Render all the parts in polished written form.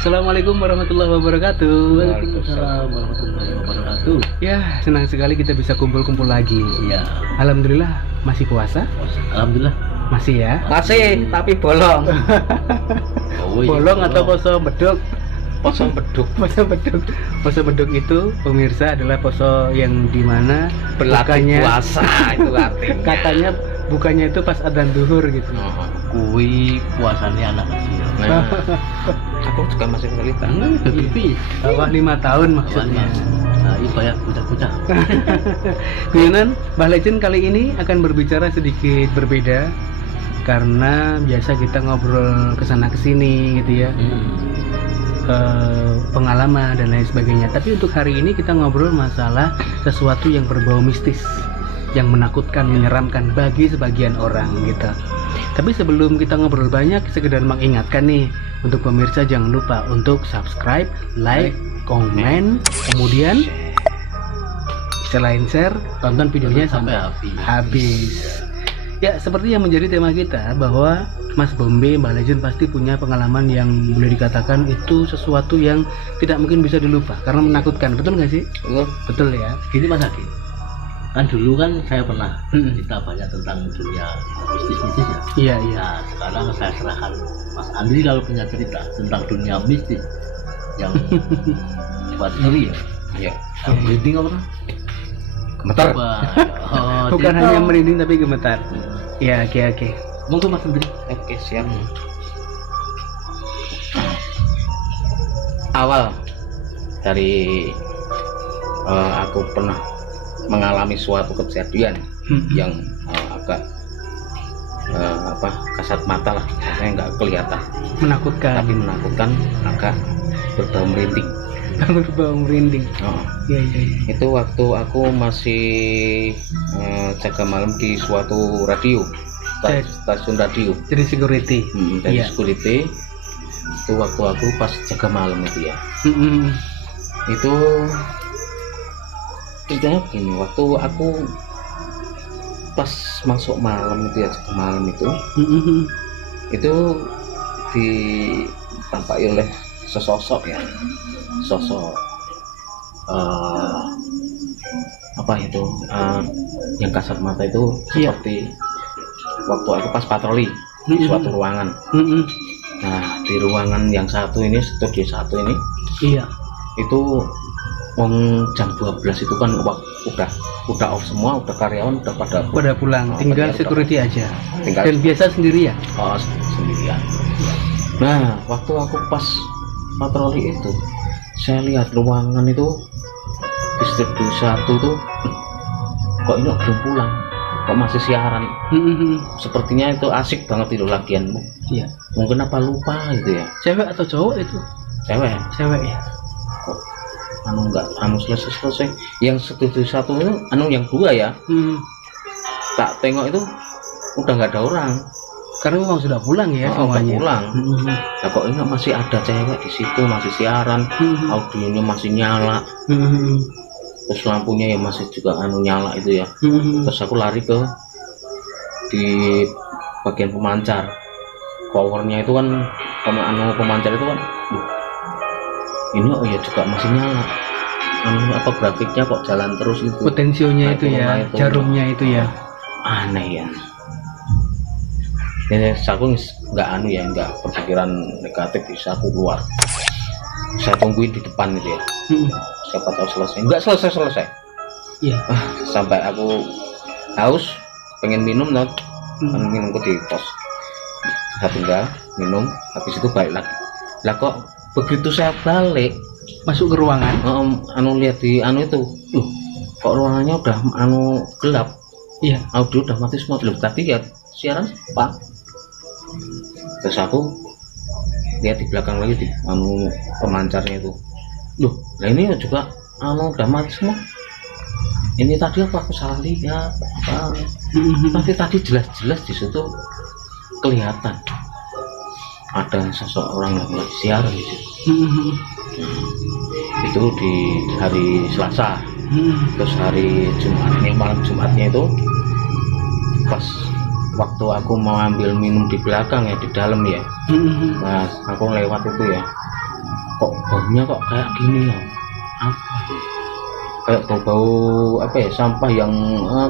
Assalamualaikum warahmatullahi wabarakatuh. Waalaikumsalam warahmatullahi wabarakatuh. Ya, senang sekali kita bisa kumpul-kumpul lagi. Ya, Alhamdulillah masih puasa? alhamdulillah. Masih ya? Masih, tapi bolong. Oh, iya, Bolong atau poso beduk? Poso beduk. Poso beduk. Poso beduk itu pemirsa adalah poso yang dimana Berlatih puasa itu artinya. katanya bukannya itu pas adzan zuhur gitu. Kui puasanya anak kecil. Nah, aku juga masih balita. Pipi. Bawah 5 tahun maksudnya. Nah, iya banyak bocah-bocah. Kemudian Mbah Legend kali ini akan berbicara sedikit berbeda karena biasa kita ngobrol kesana kesini gitu ya, pengalaman dan lain sebagainya. Tapi untuk hari ini kita ngobrol masalah sesuatu yang berbau mistis, yang menakutkan, menyeramkan bagi sebagian orang gitu. Tapi sebelum kita ngobrol banyak, sekedar mengingatkan nih untuk pemirsa, jangan lupa untuk subscribe, like, komen, kemudian selain share, tonton videonya sampai habis. Ya, seperti yang menjadi tema kita bahwa Mas Bombe, Mbah Legend pasti punya pengalaman yang boleh dikatakan itu sesuatu yang tidak mungkin bisa dilupa karena menakutkan. Betul nggak sih? Betul ya. Gini Mas Aki, kan dulu kan saya pernah cerita banyak tentang dunia mistis-mistis ya. Iya, iya. Nah, sekarang saya serahkan Mas Andri kalau punya cerita tentang dunia mistis yang buat ngeri ya. Iya. Yang merinding apa? Gemetar. Bukan hanya merinding tapi gemetar. Ya, oke. Monggo Mas Andri. Oke, siap. Awal dari aku pernah mengalami suatu kejadian yang agak kasat mata lah, saya nggak kelihatan, Menakutkan. tapi menakutkan, agak berbau merinding. Berbau merinding. Iya. Itu waktu aku masih jaga malam di suatu radio, stasiun radio. Jadi security. Dari Iya. security. Itu waktu aku pas jaga malam itu ya. Itu ceritanya begini, waktu aku pas masuk malam itu ya, jaga malam itu ditampaki oleh sosok ya, sosok yang kasat mata itu seperti waktu aku pas patroli di suatu ruangan. Nah, di ruangan yang satu ini, studio satu ini, Iya. itu jam 12 itu kan udah off semua, udah karyawan udah pada Pulang, tinggal security aja. tinggal Dan biasa sendirian. sendirian. Nah, waktu aku pas patroli itu, saya lihat ruangan itu di studio satu tuh, kok ini belum pulang, kok masih siaran. Sepertinya itu asik banget itu lagian. Iya. Mungkin apa lupa gitu ya. Cewek atau cowok itu? Cewek Cewek ya. kok enggak selesai. Yang studio satu itu yang dua ya, tak tengok itu udah nggak ada orang. Karena memang sudah pulang ya Udah semuanya. pulang. Nah, kok ini masih ada cewek di situ, masih siaran, audionya masih nyala, terus lampunya ya masih juga nyala itu ya. Terus aku lari ke di bagian pemancar, powernya itu kan, pemancar itu kan, ini ya juga masih nyala. Grafiknya kok jalan terus itu. Potensionya Nah, itu ya, itu. jarumnya itu ya. Aneh ya. Ini aku nggak berpikiran negatif, bisa aku keluar. Saya tungguin di depan gitu ya. Siapa tahu selesai. Nggak selesai. Iya. Sampai aku haus, pengen minum minum ke di pos. Saya tinggal minum, habis itu balik lagi. Lah kok begitu saya balik, Masuk ke ruangan. lihat di itu, kok ruangannya udah gelap. Iya. Audio udah mati semua. Loh, tadi ya siaran apa? Terus aku lihat di belakang lagi di pemancarnya itu. Loh, nah ini juga udah mati semua. Ini tadi aku salah lihat apa? Tapi tadi jelas-jelas di situ kelihatan ada sosok orang yang lagi siaran di situ. Itu di hari Selasa. Terus hari Jumatnya, malam Jumatnya itu pas waktu aku mau ambil minum di belakang ya, di dalam ya. Nah, aku lewat itu ya, kok baunya kok kayak gini ya, apa sih? Kayak bau-bau apa ya, sampah yang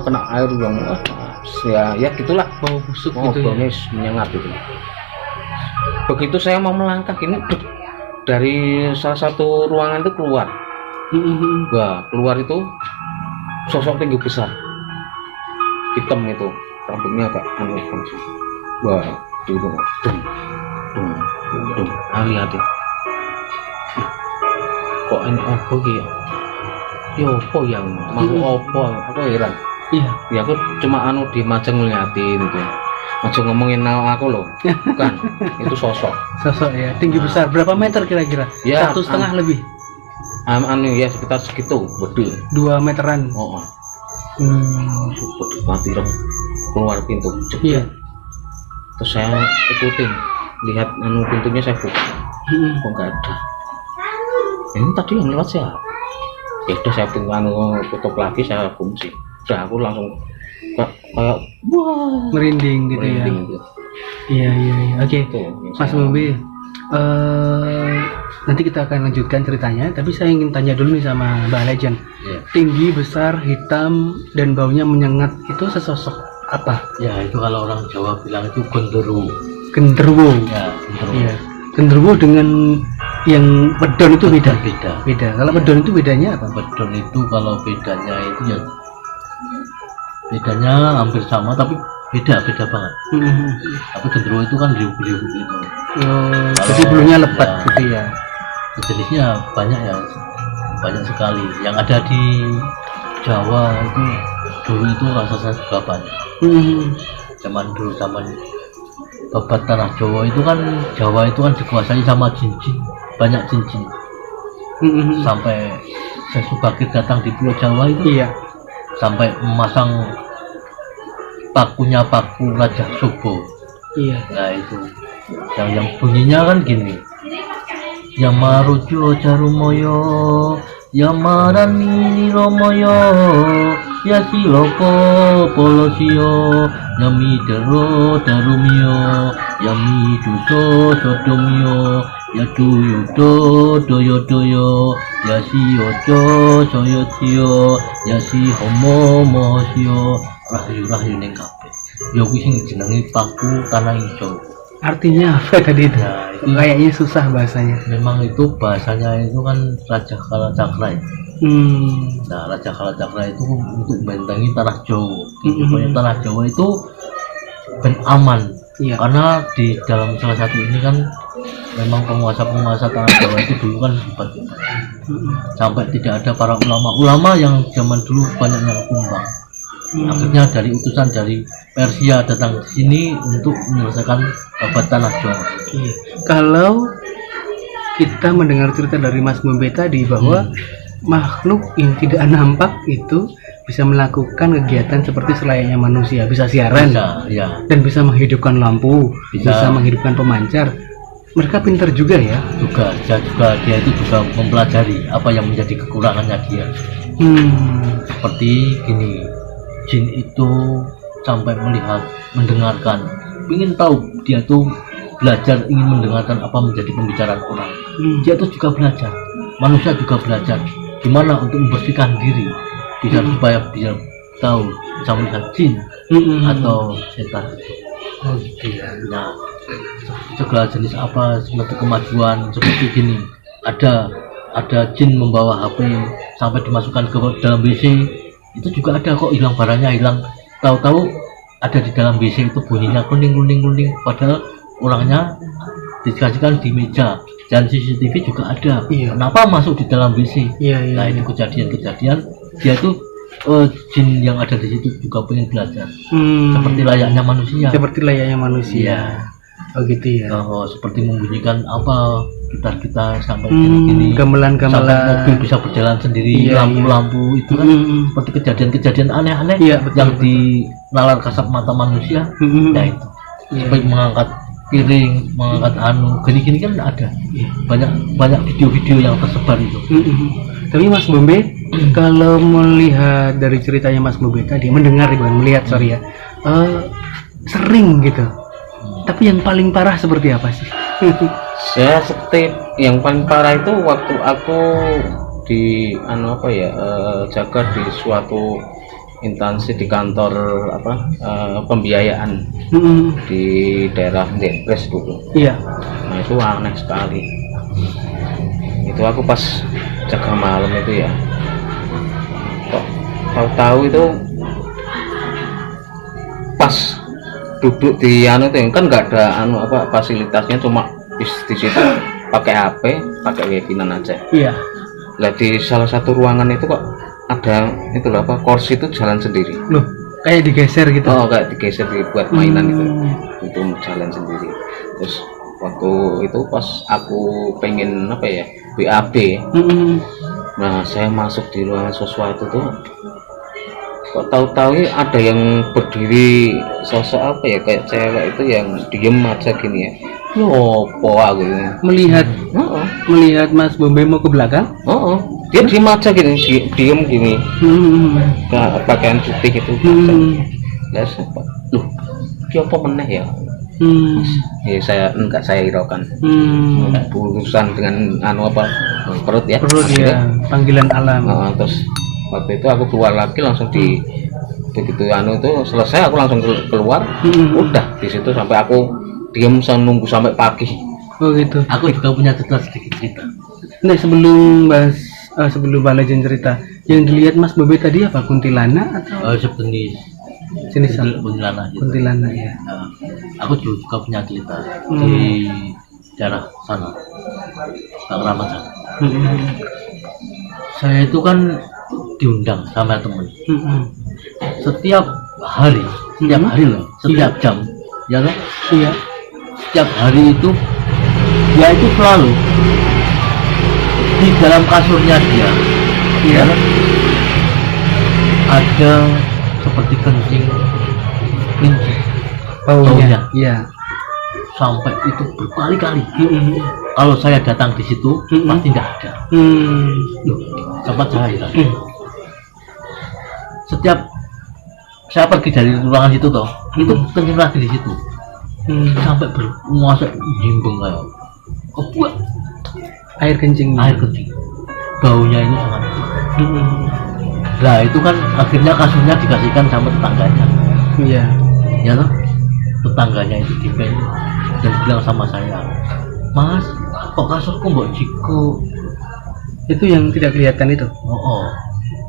kena air yang ya gitulah, Bau busuk oh, gitu baunya ya. menyengat itu. Begitu saya mau melangkah ini dari salah satu ruangan itu keluar, wah keluar itu sosok tinggi besar hitam itu, rambutnya agak aneh, wah itu lihat ya, kok ini apa gitu ya, apa yang mau apa, aku heran. Iya. Ya aku cuma di Majeng ngeliatin itu, Majeng ngomongin aku loh, bukan itu sosok Ya, tinggi besar, berapa meter kira-kira? Ya, 1,5 lebih. Ya sekitar segitu, gede. 2 meteran. Oh, Hmm. mati dong, keluar pintu. Iya. Terus saya ikutin, lihat pintunya saya buka, kok nggak ada. Ini tadi yang lewat siapa? Ya udah saya tutup lagi, saya kunci. Udah aku langsung kayak wah Merinding gitu merinding ya. gitu. Iya. Oke. Itu yang Mas saya- Bombe, nanti kita akan lanjutkan ceritanya, tapi saya ingin tanya dulu nih sama Mbak Legend. Ya. Tinggi, besar, hitam, dan baunya menyengat, itu sesosok apa? Ya itu kalau orang Jawa bilang itu genderuwo. Genderuwo. Ya, genderuwo. Iya. Genderuwo dengan yang wedon itu beda. Beda. Kalau wedon itu bedanya apa? Bedon itu kalau bedanya itu ya bedanya hampir sama tapi beda banget. Tapi genderuwo itu kan riuh-riuh gitu. Oh, jadi bulunya lebat ya, gitu ya. jenisnya banyak ya, banyak sekali. Yang ada di Jawa itu dulu itu raksasa juga banyak. Zaman dulu, zaman babat tanah Jawa itu kan dikuasai sama jin-jin, banyak jin-jin. Sampai Sesubagir datang di Pulau Jawa itu Iya. sampai memasang pakunya paku Raja Sobo. Iya. Nah itu yang bunyinya kan gini, Yamarujo Jarumoyo Yamarani Romoyo Yasiloko Polosio Yami Dero Darumio Yami Duso Sodomio Yaduyudo Doyo Yasi Ojo Soyotio Yasi Homo Mohosio Rahayu ning kabeh. Ya kuwi sing jenenge paku tanah ijo. Artinya apa tadi itu? Nah, itu Kayaknya susah bahasanya. memang itu bahasanya itu kan Raja Kalacakra. Nah, Raja Kalacakra itu untuk membentengi tanah Jawa. Supaya tanah Jawa itu ben aman. Iya. Karena di dalam salah satu ini kan memang penguasa tanah Jawa itu dulu kan hebat. Sampai tidak ada para ulama yang zaman dulu banyak yang tumbang. Akhirnya dari utusan dari Persia datang ke sini untuk menyelesaikan babat tanah Jawa. Iya. Kalau kita mendengar cerita dari Mas Bombe tadi bahwa makhluk yang tidak nampak itu bisa melakukan kegiatan seperti selayaknya manusia, bisa siaran, Bisa, ya. dan bisa menghidupkan lampu, Bisa. bisa menghidupkan pemancar. Mereka pintar juga ya. Dia itu juga mempelajari apa yang menjadi kekurangannya dia. Seperti gini, jin itu sampai melihat, mendengarkan, ingin tahu, dia tuh belajar, ingin mendengarkan apa menjadi pembicaraan orang. Dia tuh juga belajar, manusia juga belajar gimana untuk membersihkan diri, bisa supaya dia tahu, bisa melihat jin atau setan. Oh gitu ya. Nah, segala jenis apa seperti kemajuan seperti gini, ada jin membawa HP sampai dimasukkan ke dalam WC, itu juga ada kok, hilang barangnya, hilang, tahu-tahu ada di dalam WC itu bunyinya kuning, padahal orangnya dikasihkan di meja, dan CCTV juga ada. Iya. Kenapa masuk di dalam WC? Iya. Nah itu kejadian dia tuh jin yang ada di situ juga pengen belajar seperti layaknya manusia. Seperti layaknya manusia. Iya. Oh gitu ya. Seperti membunyikan apa kita sampai gini-gini, sampai Gamelan-gamelan. mobil bisa berjalan sendiri, Iya, lampu-lampu itu kan seperti kejadian-kejadian aneh-aneh Iya, betul, yang betul. di nalar kasat mata manusia. Ya itu Iya. seperti mengangkat piring, mengangkat gini-gini kan ada banyak video-video yang tersebar itu. Tapi Mas Bombe, kalau melihat dari ceritanya Mas Bombe tadi, mendengar bukan melihat, sorry ya, sering gitu. Tapi yang paling parah seperti apa sih? Saya setip yang paling parah itu waktu aku di jaga di suatu instansi di kantor pembiayaan di daerah Depres dulu. Iya. Nah itu aneh sekali. Itu aku pas jaga malam itu ya, kok tahu-tahu itu pas duduk di itu kan nggak ada fasilitasnya, cuma di situ pakai HP, pakai webinan aja. Iya. Lah di salah satu ruangan itu kok ada kursi itu jalan sendiri. Loh, kayak digeser gitu. Oh, kayak digeser dibuat mainan itu jalan sendiri. Terus waktu itu pas aku pengen BAB. Nah, saya masuk di ruangan sesuatu tuh kok tahu-tahu ada yang berdiri sosok kayak cewek itu yang diem aja gini ya. Lopo aku melihat Mas Bombe mau ke belakang. Dia diem aja gitu, diem gini. Pakaian putih gitu. Lah loh, dia apa meneh ya? Saya hiraukan. Urusan dengan perut ya. Perut ya, panggilan alam. Terus waktu itu aku keluar lagi langsung begitu itu selesai aku langsung keluar. Udah di situ sampai aku diam nunggu sampai pagi. Oh gitu. Aku juga punya sedikit cerita. Nah, sebelum Mbak Legend cerita, yang dilihat Mas Bobe tadi apa, kuntilanak atau sejenis kuntilanak gitu. Kuntilanak ya. Nah, aku juga punya cerita di daerah sana, Kang Rahmat sana. Saya itu kan diundang sama temen. Setiap hari loh, setiap jam, ya kan? Iya. Setiap hari itu dia itu selalu di dalam kasurnya dia, ya kan? Ada seperti kencing baunya. Iya. Sampai itu berkali-kali. Kalau saya datang di situ pasti tidak ada. Loh, sempat saya setiap saya pergi dari ruangan itu itu kencing lagi di situ. Sampai bermuasa jimbeng kayak kebuat air kencing. Baunya ini sangat. Nah itu kan akhirnya kasurnya dikasihkan sama tetangganya. Iya. Ya toh, tetangganya itu dipel dan bilang sama saya, Mas, kok kasurku mbok jiko? Itu yang tidak kelihatan itu.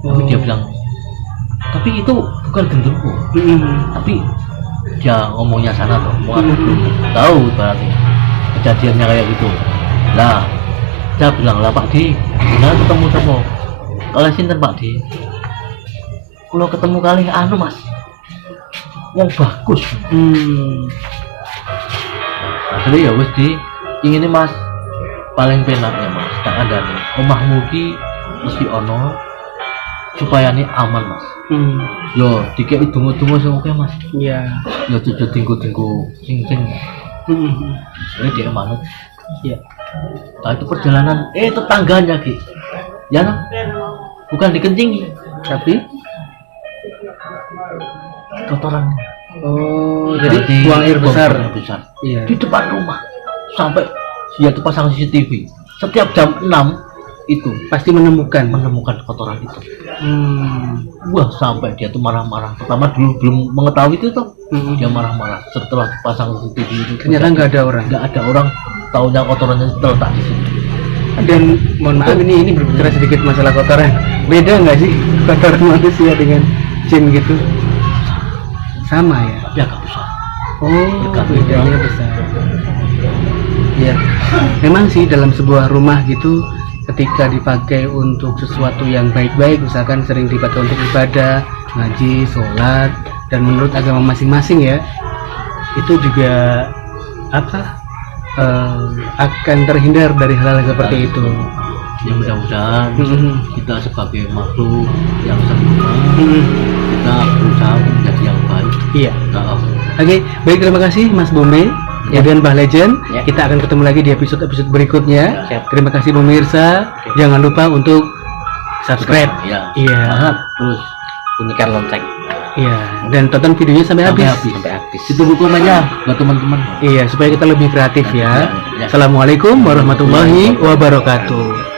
Tapi dia bilang, tapi itu bukan gendengku. Tapi dia ngomongnya sana tuh, aku belum tahu berarti kejadiannya kayak gitu. Nah, saya bilang lah Pak Di, gimana ketemu sama kalian sinten Pak Di? Kalau ketemu kali Mas, yang bagus. Jadi ya wis di ingin Mas paling penak ya Mas, tak ada nih omahmu ki mesti ono supaya nih aman Mas. Yo dikek dungu-dungu sing oke Mas. Iya. Yo cucu tinggu-tinggu sing ini dia manut. Iya. Nah itu perjalanan tetangganya Ki. Ya no? Bukan dikencingi tapi kotoran. Jadi buang air besar. Iya. Di depan rumah sampai dia tuh pasang CCTV. Setiap jam 6 itu pasti menemukan kotoran itu. Wah sampai dia tuh marah-marah. Pertama dulu belum mengetahui itu tuh. Dia marah-marah. Setelah pasang CCTV itu ternyata nggak ada orang. Taunya kotorannya terletak di situ. Dan mohon maaf ini berbicara sedikit masalah kotoran. Beda nggak sih kotoran manusia dengan jin gitu? Sama ya? Ya nggak besar. Bedanya besar. Ya, memang sih dalam sebuah rumah gitu, ketika dipakai untuk sesuatu yang baik-baik, misalkan sering dipakai untuk ibadah, ngaji, sholat, dan menurut agama masing-masing ya, itu juga akan terhindar dari hal-hal seperti itu. Ya mudah-mudahan kita sebagai makhluk yang sempurna, kita berusaha menjadi yang baik. Iya. Oke, baik, terima kasih Mas Bombe dan Mbah Legend. Kita akan ketemu lagi di episode-episode berikutnya. Terima kasih pemirsa. Jangan lupa untuk subscribe. Iya. Iya. Terus bunyikan lonceng. Iya, dan tonton videonya sampai habis. Sampai habis. Ditunggu komennya buat teman-teman. Iya, supaya kita lebih kreatif ya. Ya. Assalamualaikum warahmatullahi wabarakatuh.